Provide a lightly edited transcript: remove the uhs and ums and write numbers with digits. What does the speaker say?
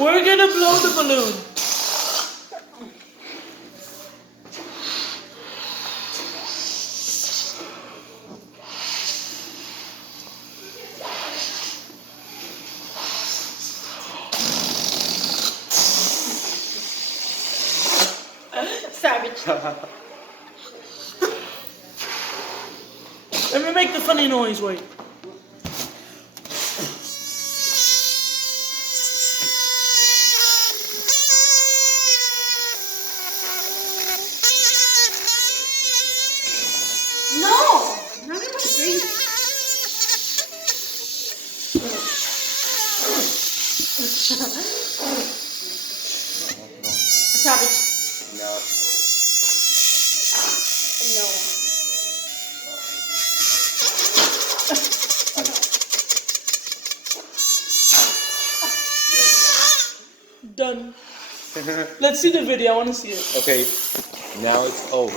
We're gonna blow the balloon. Savage. Let me make the funny noise, wait. No! Not in my face. Savage. No. No. Done. Let's see the video. I want to see it. Okay, now it's over.